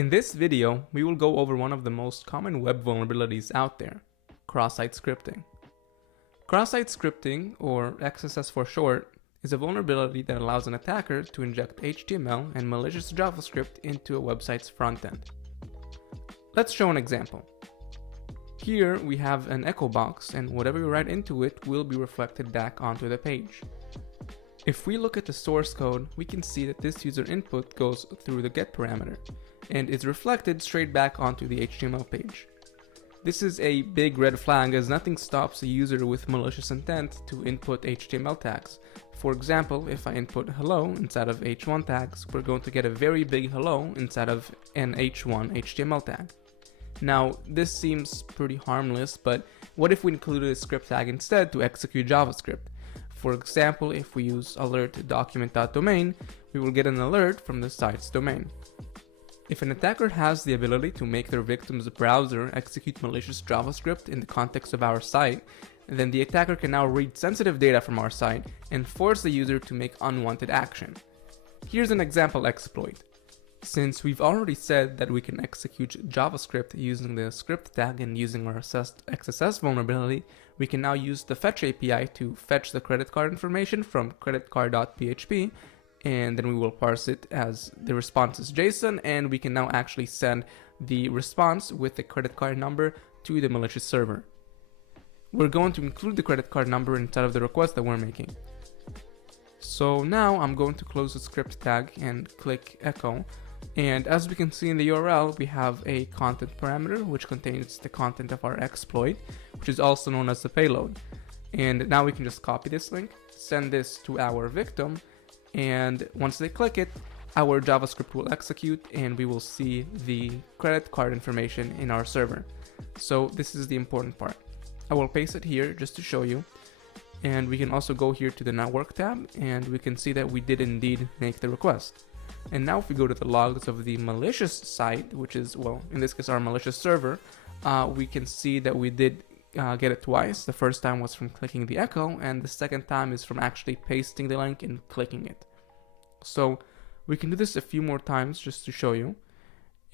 In this video, we will go over one of the most common web vulnerabilities out there, cross-site scripting. Cross-site scripting, or XSS for short, is a vulnerability that allows an attacker to inject HTML and malicious JavaScript into a website's front end. Let's show an example. Here we have an echo box, and whatever you write into it will be reflected back onto the page. If we look at the source code, we can see that this user input goes through the get parameter and is reflected straight back onto the HTML page. This is a big red flag, as nothing stops a user with malicious intent to input HTML tags. For example, if I input hello inside of h1 tags, we're going to get a very big hello inside of an h1 HTML tag. Now, this seems pretty harmless, but what if we included a script tag instead to execute JavaScript? For example, if we use alert document.domain, we will get an alert from the site's domain. If an attacker has the ability to make their victim's browser execute malicious JavaScript in the context of our site, then the attacker can now read sensitive data from our site and force the user to make unwanted action. Here's an example exploit. Since we've already said that we can execute JavaScript using the script tag and using our assessed XSS vulnerability, we can now use the fetch API to fetch the credit card information from creditcard.php, and then we will parse it as the response is JSON, and we can now actually send the response with the credit card number to the malicious server. We're going to include the credit card number inside of the request that we're making. So now I'm going to close the script tag and click echo. And as we can see in the URL, we have a content parameter which contains the content of our exploit, which is also known as the payload. And now we can just copy this link, send this to our victim, and once they click it, our JavaScript will execute and we will see the credit card information in our server. So this is the important part. I will paste it here just to show you. And we can also go here to the network tab, and we can see that we did indeed make the request. And now if we go to the logs of the malicious site, which is, well, in this case our malicious server, we can see that we did get it twice. The first time was from clicking the echo, and the second time is from actually pasting the link and clicking it. So we can do this a few more times just to show you.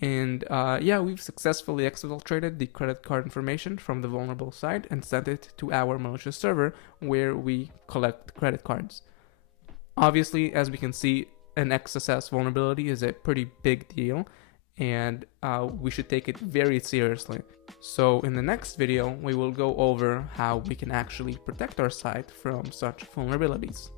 And yeah, we've successfully exfiltrated the credit card information from the vulnerable site and sent it to our malicious server where we collect credit cards. Obviously, as we can see, an XSS vulnerability is a pretty big deal, and we should take it very seriously. So in the next video, we will go over how we can actually protect our site from such vulnerabilities.